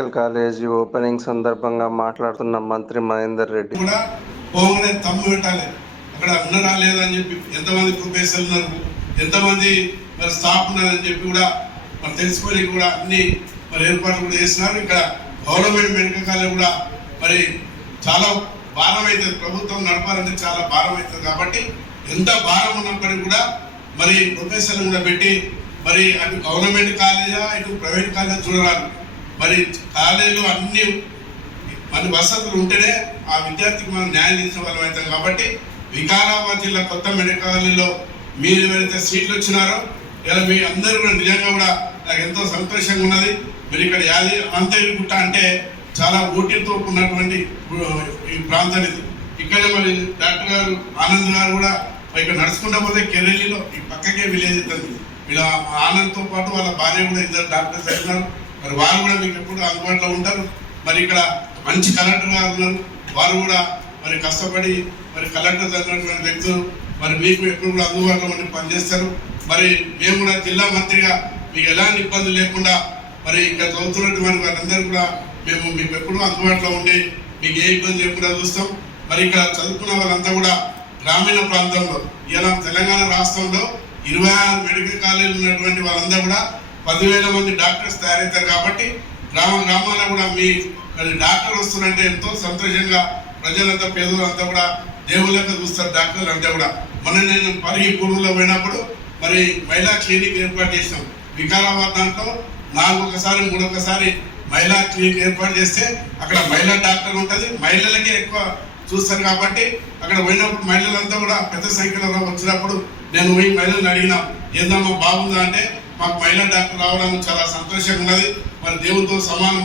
Medical college opening సందర్భంగా మాట్లాడుతున్న మంత్రి మహేందర్ రెడ్డి. కూడా పోగానే తమ్ము పెట్టాలి. అక్కడ ఉన్నారా లేదని చెప్పి ఎంతమంది ప్రొఫెసర్లు ఉన్నారు? ఎంతమంది మరి స్టాఫ్ ఉన్నారని చెప్పి కూడా మరి తెలుసుకొని కూడా అన్ని మరి ఏర్పాట్లు కూడా చేస్తున్నారు. ఇక్కడ గవర్నమెంట్ మెడికల్ కాలేజ్ కూడా మరి చాలా భారం అవుతుంది. ప్రభుత్వం నడపాలంటే చాలా భారం అవుతుంది. కాబట్టి ఎంత భారం ఉన్నప్పటికీ కూడా మరి ప్రొఫెసర్లు కూడా పెట్టి మరి అటు గవర్నమెంట్ కాలేజా ఇటు ప్రైవేట్ కాలేజ్ చూడాలి మరి కాలేజీలు అన్ని మన వసతులు ఉంటేనే ఆ విద్యార్థికి మనం న్యాయం చేసిన వాళ్ళం అవుతాం. కాబట్టి వికారాబాద్ జిల్లా కొత్త మెడికల్ కాలేజీలో మీరు ఎవరైతే సీట్లు వచ్చినారో ఇలా మీ అందరూ కూడా నిజంగా కూడా నాకు ఎంతో సంతోషంగా ఉన్నది. మీరు ఇక్కడ యాది అనంతగిరి గుట్ట అంటే చాలా ఊటీతో ఉన్నటువంటి ఈ ప్రాంతం ఇది. ఇక్కడ మరి డాక్టర్ గారు ఆనంద్ గారు కూడా ఇక్కడ నడుచుకుంటా పోతే కెరెల్లిలో ఈ పక్కకే విలేజ్ అవుతుంది వీళ్ళ ఆనంద్తో పాటు వాళ్ళ భార్య కూడా ఇద్దరు డాక్టర్స్ అయినారు. మరి వారు కూడా మీకు ఎప్పుడు అందుబాటులో ఉంటారు. మరి ఇక్కడ మంచి కలెక్టర్ గారు ఉన్నారు. వారు కూడా మరి కష్టపడి మరి కలెక్టర్ అయినటువంటి వ్యక్తులు మరి మీకు ఎప్పుడు కూడా అందుబాటులో ఉండి పనిచేస్తారు. మరి మేము కూడా జిల్లా మంత్రిగా మీకు ఎలాంటి ఇబ్బంది లేకుండా మరి ఇంకా చదువుతున్నటువంటి వారందరూ కూడా మేము మీకు ఎప్పుడూ అందుబాటులో ఉండి మీకు ఏ ఇబ్బంది లేకుండా చూస్తాం. మరి ఇక్కడ చదువుకున్న వాళ్ళంతా కూడా గ్రామీణ ప్రాంతంలో ఇలా తెలంగాణ రాష్ట్రంలో ఇరవై ఆరు మెడికల్ కాలేజీలు ఉన్నటువంటి వాళ్ళందరూ కూడా పదివేల మంది డాక్టర్స్ తయారవుతారు కాబట్టి గ్రామ గ్రామాల్లో కూడా మీ డాక్టర్ వస్తున్నారంటే ఎంతో సంతోషంగా ప్రజలంతా పేదలంతా కూడా దేవుళ్ళంతా చూస్తారు డాక్టర్లు అంతా కూడా. మొన్న నేను పరిగి పూర్వులో పోయినప్పుడు మరి మహిళా క్లినిక్ ఏర్పాటు చేసినాం. వికారాబాద్ దాంట్లో నాలుగొకసారి మూడొకసారి మహిళా క్లినిక్ ఏర్పాటు చేస్తే అక్కడ మహిళా డాక్టర్ ఉంటుంది. మహిళలకే ఎక్కువ చూస్తారు కాబట్టి అక్కడ పోయినప్పుడు మహిళలంతా కూడా పెద్ద సంఖ్యలో వచ్చినప్పుడు నేను పోయి మహిళలను అడిగినా ఏందమ్మా బాగుందా? అంటే మాకు మహిళా డాక్టర్ రావడం చాలా సంతోషంగా ఉన్నది. మరి దేవుడితో సమానం